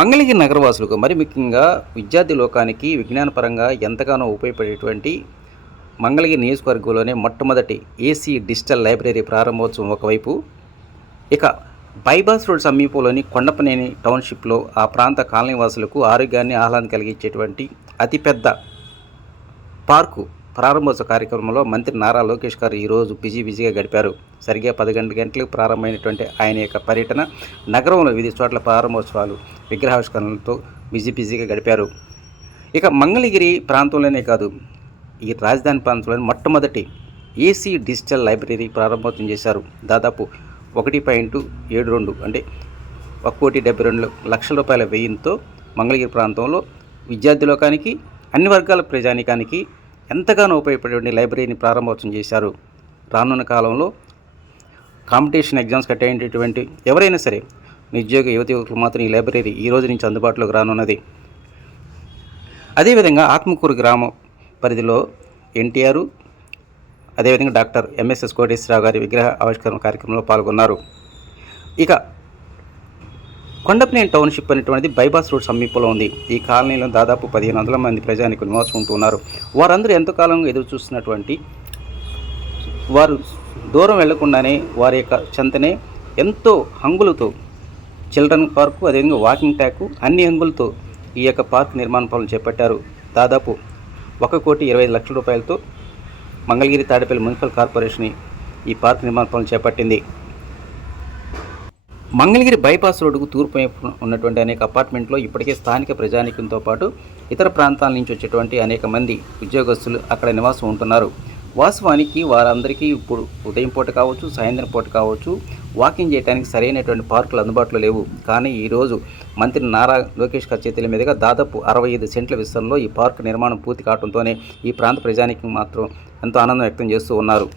మంగళగిరి నగరవాసులకు మరి ముఖ్యంగా విద్యార్థి లోకానికి విజ్ఞానపరంగా ఎంతగానో ఉపయోగపడేటువంటి మంగళగిరి నియోజకవర్గంలోనే మొట్టమొదటి ఏసీ డిజిటల్ లైబ్రరీ ప్రారంభోత్సవం ఒకవైపు, ఇక బైపాస్ రోడ్ సమీపంలోని కొండపనేని టౌన్షిప్లో ఆ ప్రాంత కాలనీవాసులకు ఆరోగ్యాన్ని ఆహ్లాదం కలిగించేటువంటి అతిపెద్ద పార్కు ప్రారంభోత్సవ కార్యక్రమంలో మంత్రి నారా లోకేష్ గారు ఈరోజు బిజీగా గడిపారు. సరిగ్గా 11 గంటలకు ప్రారంభమైనటువంటి ఆయన యొక్క పర్యటన నగరంలో వివిధ చోట్ల ప్రారంభోత్సవాలు విగ్రహావిష్కరణలతో బిజీగా గడిపారు. ఇక మంగళగిరి ప్రాంతంలోనే కాదు, ఈ రాజధాని ప్రాంతంలోని మొట్టమొదటి ఏసీ డిజిటల్ లైబ్రరీ ప్రారంభోత్సవం చేశారు. దాదాపు 1.72 అంటే 1,72,00,000 రూపాయల వ్యయంతో మంగళగిరి ప్రాంతంలో విద్యార్థి లోకానికి అన్ని వర్గాల ప్రజానికానికి ఎంతగానో ఉపయోగపడే లైబ్రరీని ప్రారంభోత్సవం చేశారు. రానున్న కాలంలో కాంపిటీషన్ ఎగ్జామ్స్ కట్టేటటువంటి ఎవరైనా సరే నిరుద్యోగ యువకులు మాత్రం ఈ లైబ్రరీ ఈ రోజు నుంచి అందుబాటులోకి రానున్నది. అదేవిధంగా ఆత్మకూరు గ్రామ పరిధిలో ఎన్టీఆర్, అదేవిధంగా డాక్టర్ ఎంఎస్ఎస్ కోటేశ్వరరావు గారి విగ్రహ ఆవిష్కరణ కార్యక్రమంలో పాల్గొన్నారు. ఇక కొండపనేని టౌన్షిప్ అనేటువంటిది బైపాస్ రోడ్ సమీపంలో ఉంది. ఈ కాలనీలో దాదాపు 1500 మంది ప్రజానికులు నివాసం ఉంటున్నారు. వారందరూ ఎంతకాలంగా ఎదురు చూస్తున్నటువంటి వారు దూరం వెళ్లకుండానే వారి యొక్క చెంతనే ఎంతో హంగులతో చిల్డ్రన్ పార్కు, అదేవిధంగా వాకింగ్ ట్రాక్ అన్ని హంగులతో ఈ యొక్క పార్క్ నిర్మాణ పనులు చేపట్టారు. దాదాపు 1,25,00,000 రూపాయలతో మంగళగిరి తాడేపల్లి మున్సిపల్ కార్పొరేషన్ ఈ పార్క్ నిర్మాణ పనులు చేపట్టింది. మంగళగిరి బైపాస్ రోడ్డుకు తూర్పు వైపు ఉన్నటువంటి అనేక అపార్ట్మెంట్లో ఇప్పటికే స్థానిక ప్రజానీకంతో పాటు ఇతర ప్రాంతాల నుంచి వచ్చేటువంటి అనేక మంది ఉద్యోగస్తులు అక్కడ నివాసం ఉంటున్నారు. వాస్తవానికి వారందరికీ ఇప్పుడు ఉదయం పూట కావచ్చు, సాయంత్రం పూట కావచ్చు, వాకింగ్ చేయడానికి సరైనటువంటి పార్కులు అందుబాటులో లేవు. కానీ ఈరోజు మంత్రి నారా లోకేష్ గారి చేతుల మీదుగా దాదాపు 65 సెంట్ల విస్తరణలో ఈ పార్కు నిర్మాణం పూర్తి కావడంతోనే ఈ ప్రాంత ప్రజానీకం మాత్రం ఎంతో ఆనందం వ్యక్తం చేస్తూ ఉన్నారు.